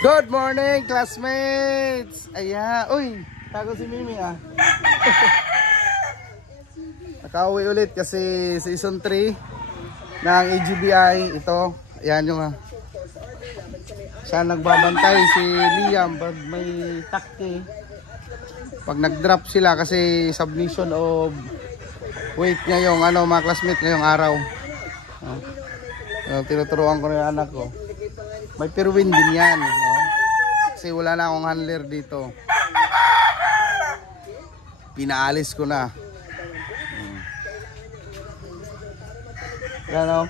Good morning, classmates! Ayan, uy, tago si Mimi ah. Nakauwi ulit kasi season 3 ng AGBI. Ito, ayan yung siya nagbabantay si Liam pag may takti. Pag nag-drop sila kasi submission of weight niya yung mga classmates ngayong araw. Tinuturuan ko na yung anak ko. May pirwin din yan, no? Kasi wala na akong handler dito. Pinaalis ko na. Yan, no?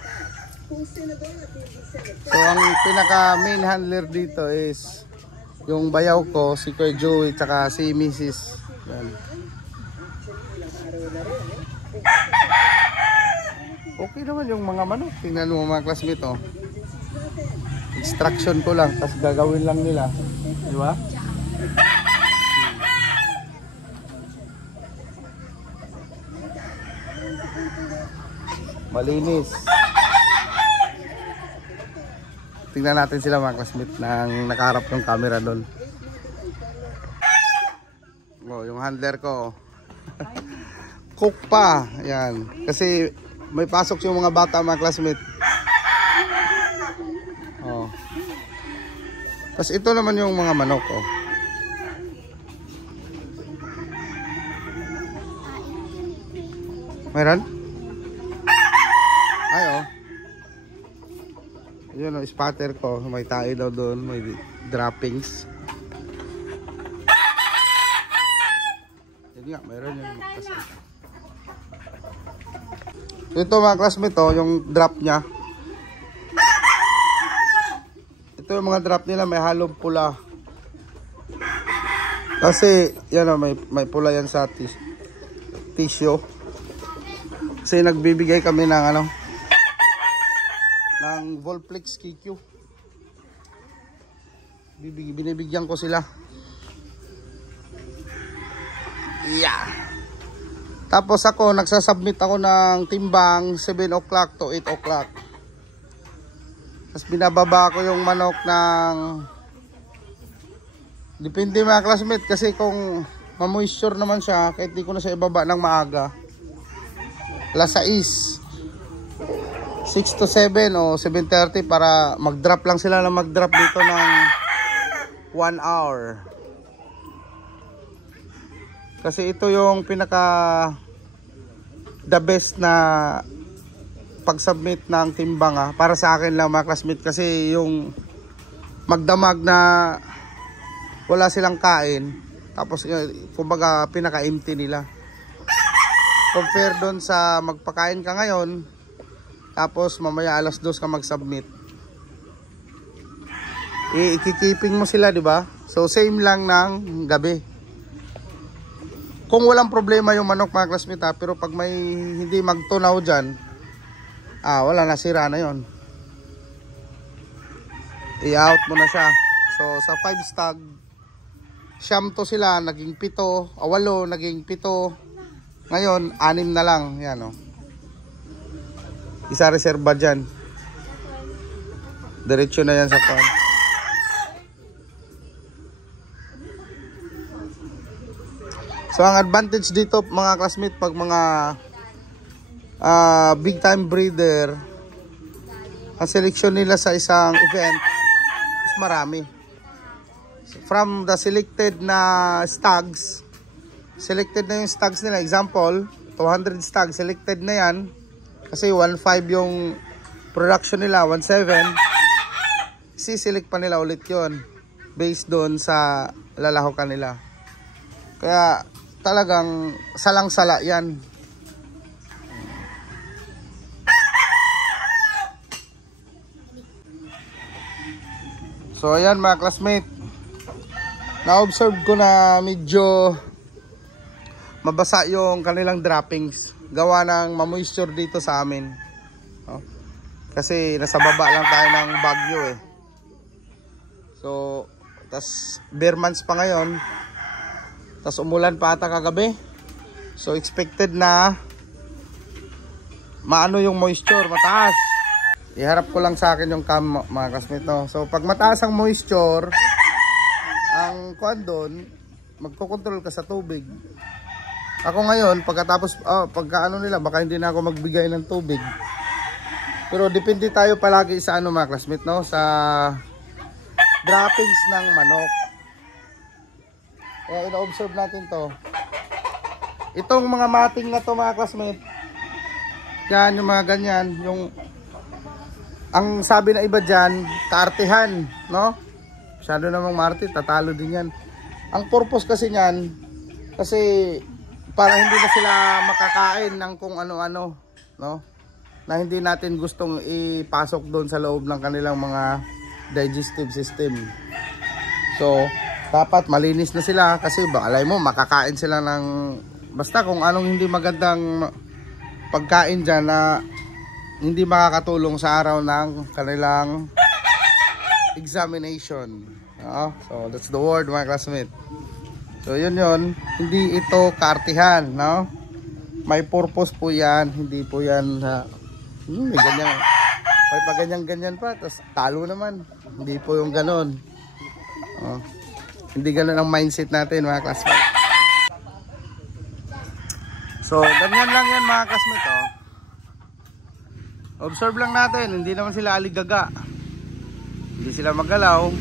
So ang pinaka main handler dito is yung bayaw ko, si Kuya Joey, tsaka si Mrs. Yan. Okay naman yung mga manok. Tingnan mo mga classmates, oh. Extraction ko lang, tapos gagawin lang nila. Di ba? Malinis. Tingnan natin sila mga classmates nang nakaharap yung camera doon. Oh, yung handler ko. Cook pa. Yan. Kasi may pasok yung mga bata mga classmates. Oh. Tapos ito naman yung mga manok, oh. Meron? Ay, oh. Yun, oh, spatter ko. May tayo daw doon. May droppings. Yan nga, meron yung classmate. Ito mga classmate, oh, yung drop nya. Ito yung mga drop nila, may halong pula. Kasi, yan o, may pula yan sa tissue. Kasi nagbibigay kami ng ng Volplex KQ. Binibigyan ko sila. Yeah. Tapos ako, nagsasubmit ako ng timbang 7 o'clock to 8 o'clock. Tapos binababa ko yung manok ng depende mga classmate, kasi kung mamoisture naman siya, kahit di ko na siya ibaba ng maaga, alas 6 to 7 o 7:30 para mag-drop lang sila na mag-drop dito ng 1 hour. Kasi ito yung pinaka the best na pag-submit ng timbang para sa akin lang mga classmate, kasi yung magdamag na wala silang kain, tapos kumbaga pinaka-empty nila compare doon sa magpakain ka ngayon tapos mamaya alas 2 ka mag-submit, ikikiping mo sila, di ba? So same lang ng gabi. Kung walang problema yung manok mga classmate, pero pag may hindi magtunaw dyan, wala na, sira na yon. I-out mo na siya. So sa 5 stag, siyam to sila, naging 7, 8, naging 7. Ngayon, 6 na lang. Yan, oh. Isa reserva dyan. Diretso na yan sa pan. So ang advantage dito mga classmate, pag mga big time breeder, ang selection nila sa isang event is marami. So, from the selected na stags, selected na yung stags nila, example 200 stags, selected na yan kasi 1.5 yung production nila, 1.7, si-select pa nila ulit yon based doon sa lalahukan nila. Kaya talagang salang-sala yan. So ayan mga classmate, na-observe ko na medyo mabasa yung kanilang droppings, gawa ng mamoisture dito sa amin, kasi nasa baba lang tayo ng Baguio eh. So tas bare months pa ngayon, tas umulan pa ata kagabi, so expected na maano yung moisture, mataas. Iharap ko lang sa akin yung cam mga classmate, no? So pag mataas ang moisture, ang kuan doon, magkocontrol ka sa tubig. Ako ngayon, pagkatapos, pagka ano nila, baka hindi na ako magbigay ng tubig. Pero depende tayo palagi sa ano mga classmate, no? Sa droppings ng manok. Kaya ina-observe natin to. Itong mga mating na to mga classmate, yan yung mga ganyan, yung ang sabi na iba dyan, kaartehan, no? Masyado namang marte, tatalo din yan. Ang purpose kasi niyan, kasi para hindi na sila makakain ng kung ano-ano, no? Na hindi natin gustong ipasok doon sa loob ng kanilang mga digestive system. So, dapat malinis na sila kasi alay mo, makakain sila ng basta kung anong hindi magandang pagkain dyan na hindi makakatulong sa araw ng kanilang examination. So that's the word mga classmate. So yun, hindi ito kaartihan, no? May purpose po yan, hindi po yan may ganyan, may pa ganyan pa, tapos talo naman. Hindi po yung ganon. Hindi ganon ang mindset natin mga classmate. So ganyan lang yan mga classmate. Observe lang natin, hindi naman sila aligaga. Hindi sila magalaw.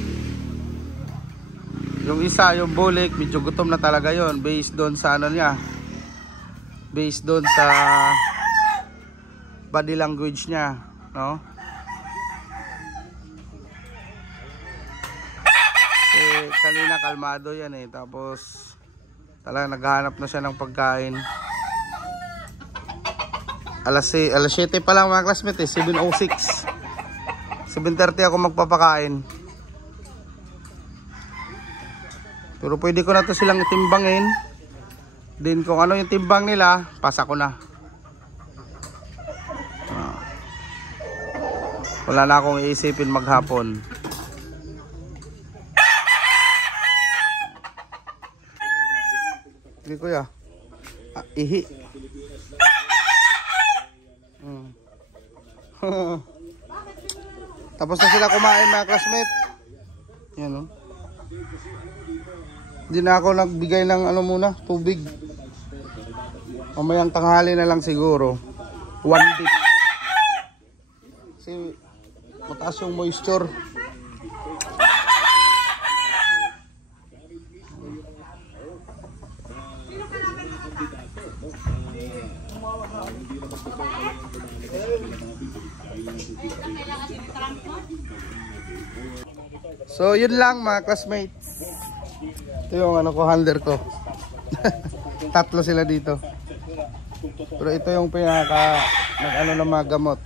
Yung isa, yung bulik, medyo gutom na talaga yon, based doon sa ano niya. Based doon sa body language niya, no? Kanina kalmado yan tapos talagang naghahanap na siya ng pagkain. Alas 7 pa lang mga classmate, 7:06. 7:30 ako magpapakain. Pero pwede ko na to silang itimbangin. Din kung ano yung timbang nila, pasa ko na. Wala na akong iisipin maghapon. Hindi kuya. Ihi. Tapos na sila kumain mga classmate. Yan Hindi na ako nagbigay ng ano muna, tubig. Mamayang tanghali na lang siguro. 1 dip. Kasi mataas yung moisture. So yun lang mga classmates. Ito yung ano ko, handler ko. Tatlo sila dito. Pero ito yung pinaka nag-ano ng mga gamot.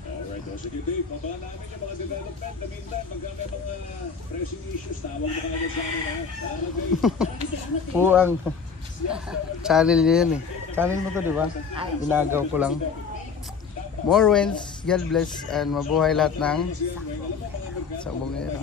Puang channel niya yan Channel mo to, di ba? Ginagaw ko lang. More wins, God bless, and mabuhay lahat ng sa bungero.